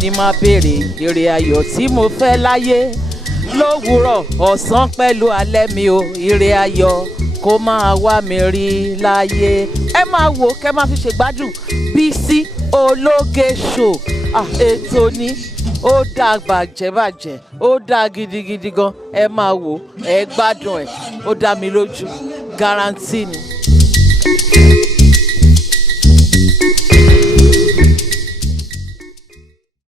ni máa béèrè èrè ayọ̀ tí mo fẹ́ láyé lówùúrọ̀ ọ̀sán pẹ̀lú alẹ́ mi o èrè ayọ̀ kó máa wá mi rí láyé. Ẹ máa wò kẹ́ máa fi ṣègbádùn Bisi ológe show. Ètò ni ó dáa bàjẹ́ ó dáa gidigidi gan. Ẹ máa wò ẹ gbádùn ẹ̀ ó dá mi lójú guarantee ni.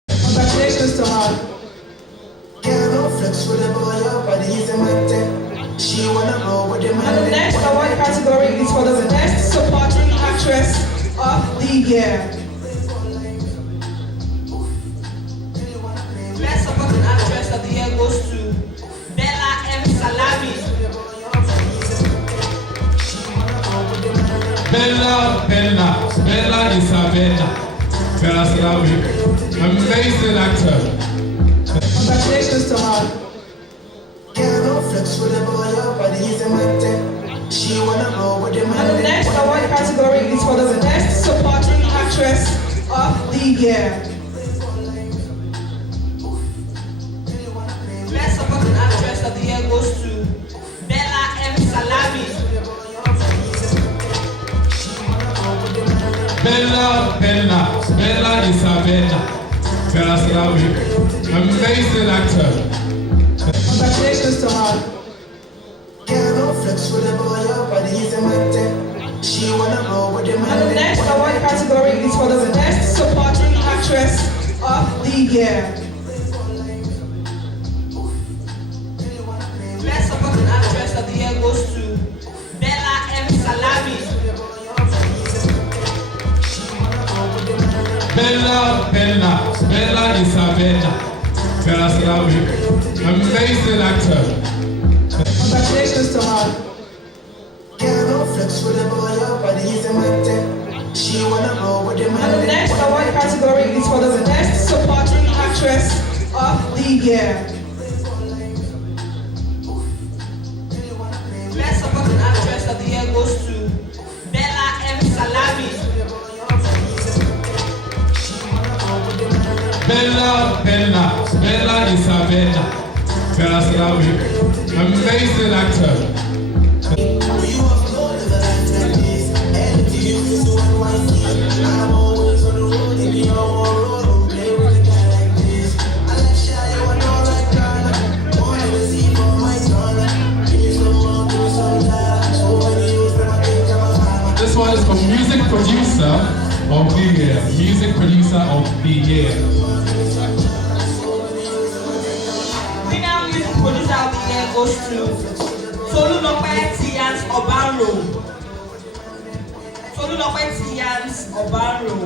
Congratulations to her. And the next award category is for the Best Supporting Actress of the Year. Best Supporting Actress of the Year goes to Bella M. Salami. Bella Isabella. Bella Salami. Amazing actor. Congratulations to her. And the next award category is for the Best Supporting Actress of the Year. Best Supporting Actress of the Year goes to Bella M. Salami. Bella Isabella. Bella Salami. Amazing actor. Congratulations to her. And the next award category is for the Best Supporting Actress of the Year. Best Supporting Actress of the Year goes to Bella M. Salami. Bella Isabella. Bella Salami. Amazing actor. Congratulations to her. And the next award category is for the Best Supporting Actress of the Year. Best Supporting Actress of the Year goes to Bella M. Salami. Bella Isabella. Bella Salami. Amazing actor. This one is for Music Producer of the Year. Music Producer of the Year. Winner Music Producer of the Year goes to Tolulope Tians Obanro. Tolulope Tians Obanro.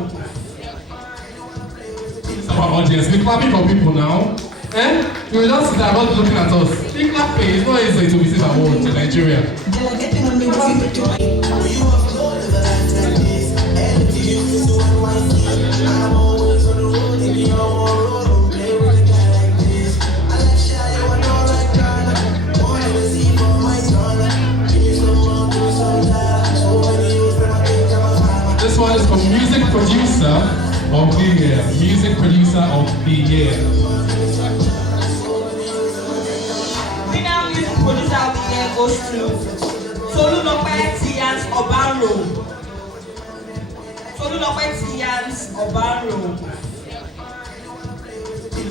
Our audience, we clapping for people now. You will just sit there not looking at us. Think that pay is not easy to receive awards in Nigeria. This one is for Music Producer of the Year. Music Producer of the Year. Winner Music Producer of the Year goes to Tolulope Tians Obanro. Tolulope Tians Obanro.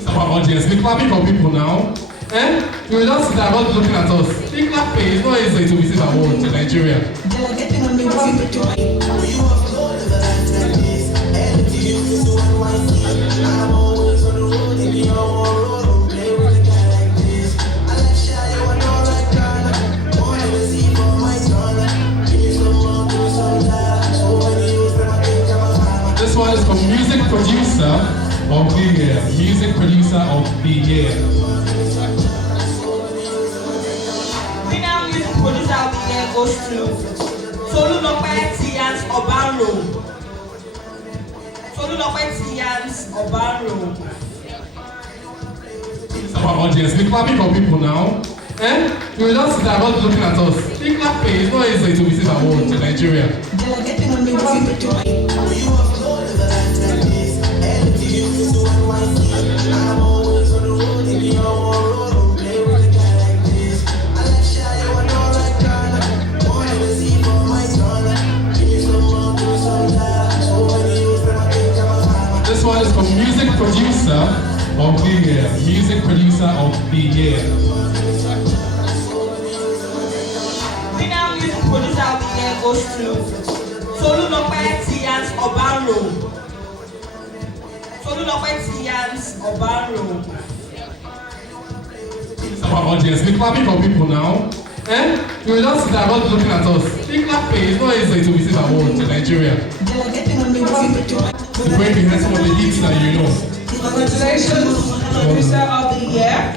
Our audience, we clapping for people now. You will just sit there not looking at us. Think that pay is not easy to receive awards in Nigeria. This one is for Music Producer of the Year. Music Producer of the Year. Winner Music Producer of the Year goes to Tolulope Tians Obanro. Tolulope Tians Obanro. Our audience, we clapping for people now. You will just sit there not looking at us. Think that pay is not easy to receive awards in Nigeria. Delegating on the This one is for Music Producer of the Year. Music Producer of the Year. Winner Music Producer of the Year goes to Tolulope Tians Obanro. Tolulope Tians Obanro. It's our audience. We're clapping for people now. You will just sit there not looking at us. Big clapping. It's not easy to receive awards in Nigeria. The way behind some of the hits that you know. Congratulations, Producer of the Year.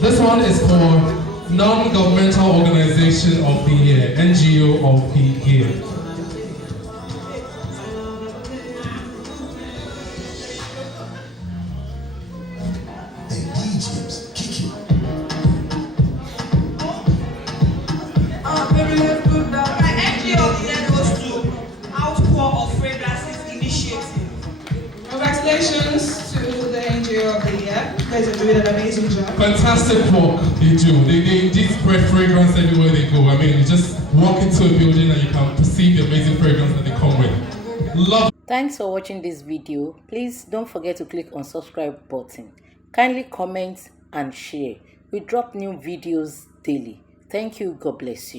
This one is for Non-Governmental Organization of the Year, NGO of the Year. Congratulations to the NGO of the Year. You guys are doing an amazing job. Fantastic work they do. They indeed spread fragrance everywhere they go. I mean, you just walk into a building and you can perceive the amazing fragrance that they come with. Love. Thanks for watching this video. Please don't forget to click on subscribe button. Kindly comment and share. We drop new videos daily. Thank you. God bless you.